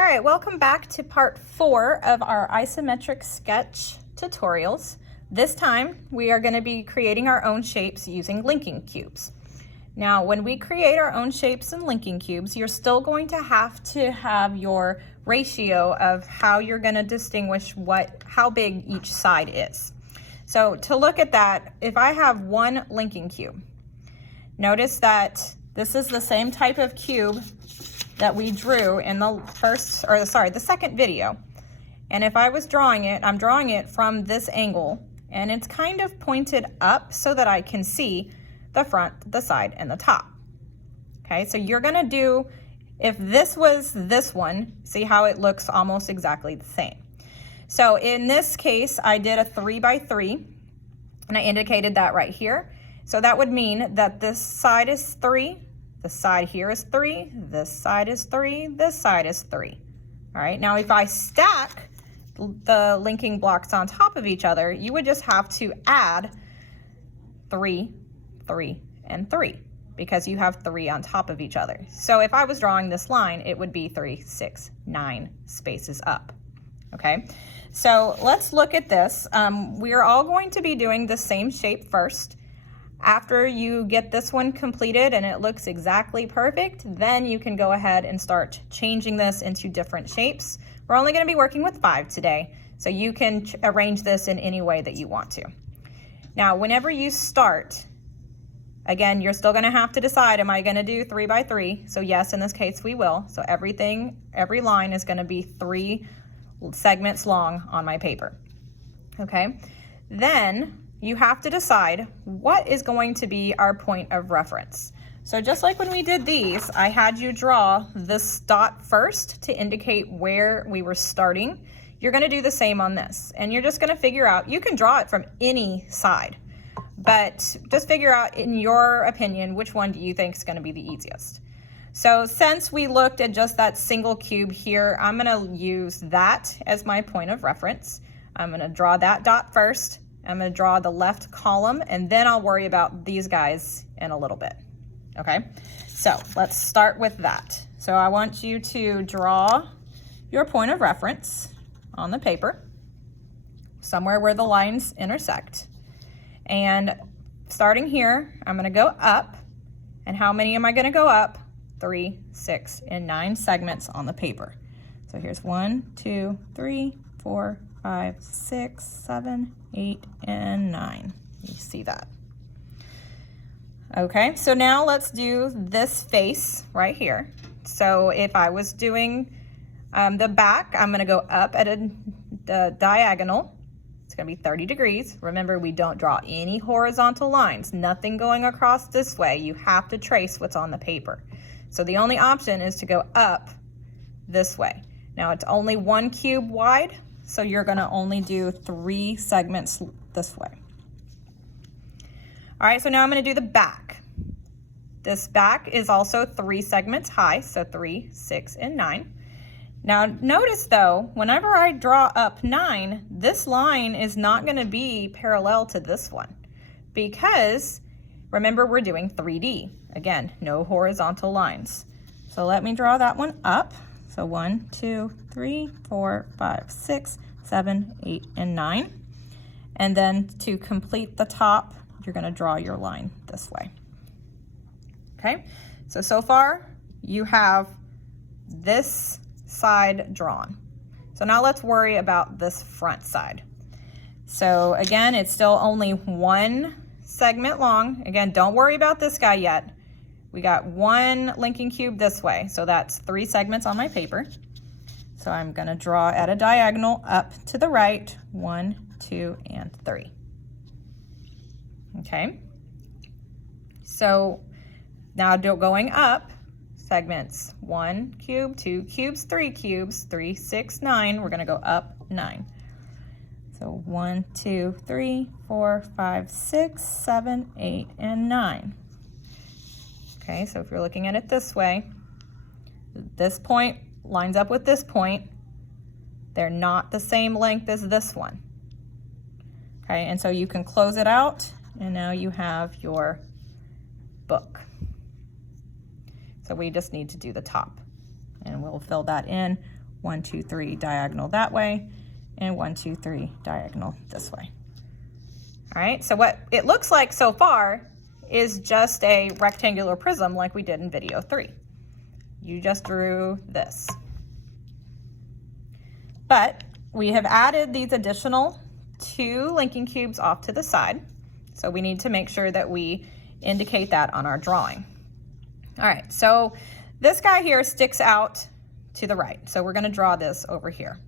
All right, welcome back to part 4 of our isometric sketch tutorials. This time we are going to be creating our own shapes using linking cubes. Now, when we create our own shapes in linking cubes, you're still going to have your ratio of how you're going to distinguish how big each side is. So to look at that, if I have one linking cube, notice that this is the same type of cube that we drew in the second video. And if I was drawing it, I'm drawing it from this angle, and it's kind of pointed up so that I can see the front, the side, and the top. Okay, so you're gonna do, if this was this one, see how it looks almost exactly the same. So in this case, I did a 3 by 3, and I indicated that right here. So that would mean that this side is 3, the side here is 3, this side is 3, this side is 3. All right, now if I stack the linking blocks on top of each other, you would just have to add 3, 3, and 3, because you have 3 on top of each other. So if I was drawing this line, it would be 3, 6, 9 spaces up. Okay, so let's look at this. We're all going to be doing the same shape first. After you get this one completed and it looks exactly perfect, then you can go ahead and start changing this into different shapes. We're only going to be working with 5 today, so you can arrange this in any way that you want to. Now, whenever you start, again, you're still going to have to decide, am I going to do 3 by 3? So yes, in this case we will. So every line is going to be 3 segments long on my paper. Okay, then you have to decide what is going to be our point of reference. So just like when we did these, I had you draw this dot first to indicate where we were starting. You're going to do the same on this, and you're just going to figure out, you can draw it from any side, but just figure out, in your opinion, which one do you think is going to be the easiest. So since we looked at just that single cube here, I'm going to use that as my point of reference. I'm going to draw that dot first. I'm going to draw the left column, and then I'll worry about these guys in a little bit. Okay, so let's start with that. So I want you to draw your point of reference on the paper, somewhere where the lines intersect. And starting here, I'm going to go up. And how many am I going to go up? 3, 6, and 9 segments on the paper. So here's 1, 2, 3, 4, 5, 6, 7, 8, and 9. You see that? Okay, so now let's do this face right here. So if I was doing the back, I'm going to go up at the diagonal. It's going to be 30 degrees. Remember, we don't draw any horizontal lines, nothing going across this way. You have to trace what's on the paper. So the only option is to go up this way. Now it's only 1 cube wide, so you're going to only do 3 segments this way. All right, so now I'm going to do the back. This back is also 3 segments high, so 3, 6, and 9. Now notice though, whenever I draw up 9, this line is not going to be parallel to this one, because remember, we're doing 3D. Again, no horizontal lines. So let me draw that one up. So 1, 2, 3, 4, 5, 6, 7, 8, and 9. And then to complete the top, you're going to draw your line this way. Okay, so far you have this side drawn. So now let's worry about this front side. So again, it's still only 1 segment long. Again, don't worry about this guy yet. We got 1 linking cube this way, so that's 3 segments on my paper. So I'm going to draw at a diagonal up to the right, 1, 2, and 3. Okay, so now going up, segments 1 cube, 2 cubes, 3 cubes, 3, 6, 9. We're going to go up 9. So 1, 2, 3, 4, 5, 6, 7, 8, and 9. Okay, so if you're looking at it this way, this point lines up with this point. They're not the same length as this one. Okay, and so you can close it out, and now you have your book. So we just need to do the top, and we'll fill that in 1, 2, 3 diagonal that way, and 1, 2, 3 diagonal this way. All right, so what it looks like so far is just a rectangular prism like we did in video 3. You just drew this. But we have added these additional 2 linking cubes off to the side. So we need to make sure that we indicate that on our drawing. All right, so this guy here sticks out to the right. So we're gonna draw this over here.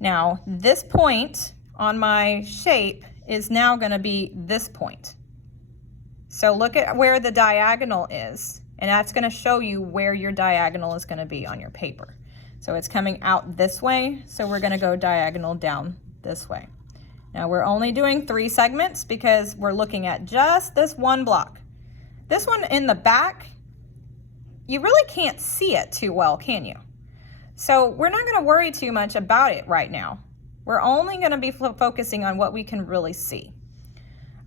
Now, this point on my shape is now gonna be this point. So look at where the diagonal is, and that's gonna show you where your diagonal is gonna be on your paper. So it's coming out this way, so we're gonna go diagonal down this way. Now we're only doing 3 segments because we're looking at just this one block. This one in the back, you really can't see it too well, can you? So we're not gonna worry too much about it right now. We're only gonna be focusing on what we can really see.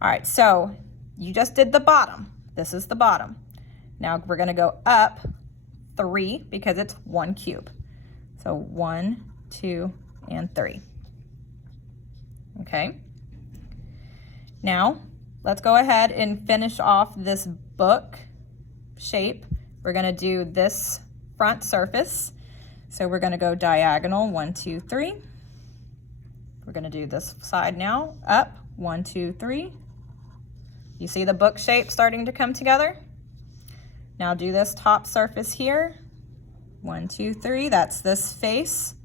All right, so you just did the bottom. This is the bottom. Now we're gonna go up 3 because it's 1 cube. So 1, 2, and 3. Okay. Now let's go ahead and finish off this book shape. We're gonna do this front surface. So we're gonna go diagonal 1, 2, 3. We're gonna do this side now, up 1, 2, 3. You see the book shape starting to come together? Now do this top surface here. 1, 2, 3, that's this face.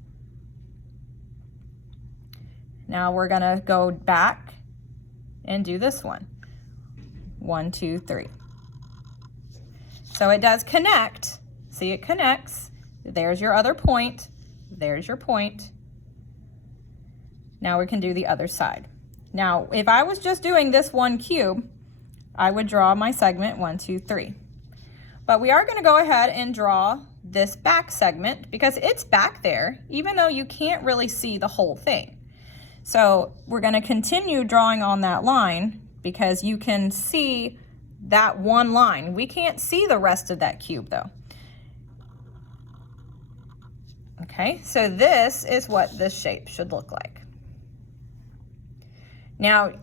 Now we're gonna go back and do this one. 1, 2, 3. So it does connect. See, it connects. There's your other point. There's your point. Now we can do the other side. Now, if I was just doing this 1 cube, I would draw my segment 1, 2, 3. But we are gonna go ahead and draw this back segment because it's back there, even though you can't really see the whole thing. So we're gonna continue drawing on that line because you can see that one line. We can't see the rest of that cube though. Okay, so this is what this shape should look like. Now,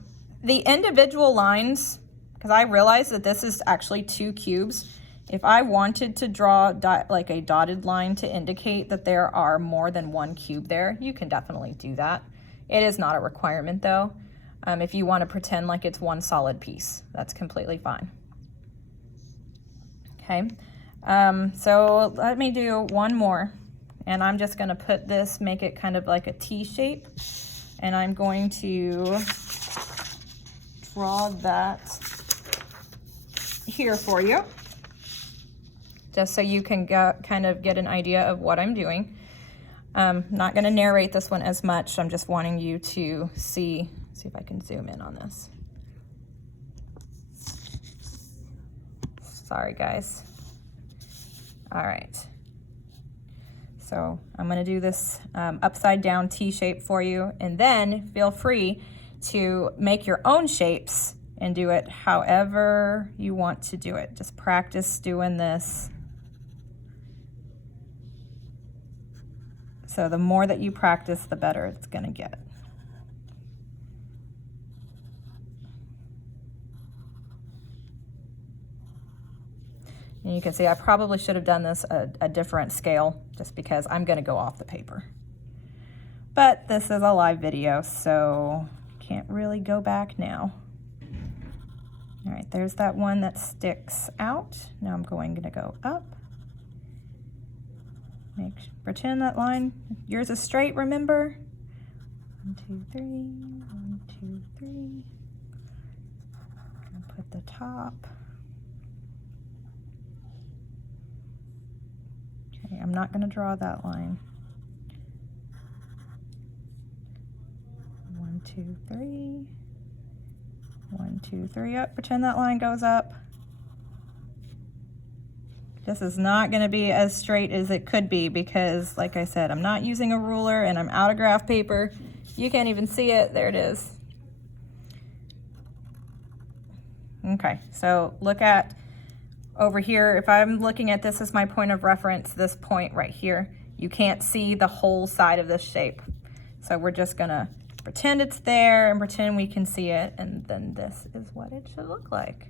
the individual lines, because I realize that this is actually 2 cubes, if I wanted to draw like a dotted line to indicate that there are more than 1 cube there, you can definitely do that. It is not a requirement though. If you want to pretend like it's one solid piece, that's completely fine. Okay, so let me do one more, and I'm just going to put this, make it kind of like a T shape, and I'm going to draw that here for you, just so you can kind of get an idea of what I'm doing. Not going to narrate this one as much. I'm just wanting you to see if I can zoom in on this. Sorry, guys. All right. So I'm going to do this upside down T shape for you, and then feel free to make your own shapes and do it however you want to do it. Just practice doing this. So the more that you practice, the better it's going to get. And you can see I probably should have done this a different scale just because I'm going to go off the paper. But this is a live video, so can't really go back now. All right, there's that one that sticks out. Now I'm going to go up. Pretend that line, yours is straight, remember? 1, 2, 3, 1, 2, 3. Gonna put the top. Okay, I'm not gonna draw that line. 1, 2, 3. 1, 2, 3, up, pretend that line goes up. This is not going to be as straight as it could be because, like I said, I'm not using a ruler and I'm out of graph paper. You can't even see it. There it is. Okay, so look at over here. If I'm looking at this as my point of reference, this point right here, you can't see the whole side of this shape. So we're just gonna pretend it's there and pretend we can see it, and then this is what it should look like.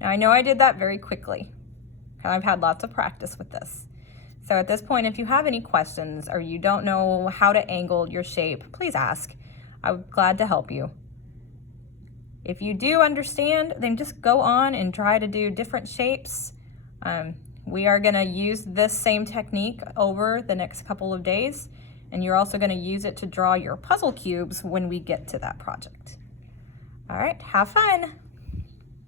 Now I know I did that very quickly. I've had lots of practice with this. So at this point, if you have any questions or you don't know how to angle your shape, please ask. I'm glad to help you. If you do understand, then just go on and try to do different shapes. We are gonna use this same technique over the next couple of days, and you're also gonna use it to draw your puzzle cubes when we get to that project. All right, have fun.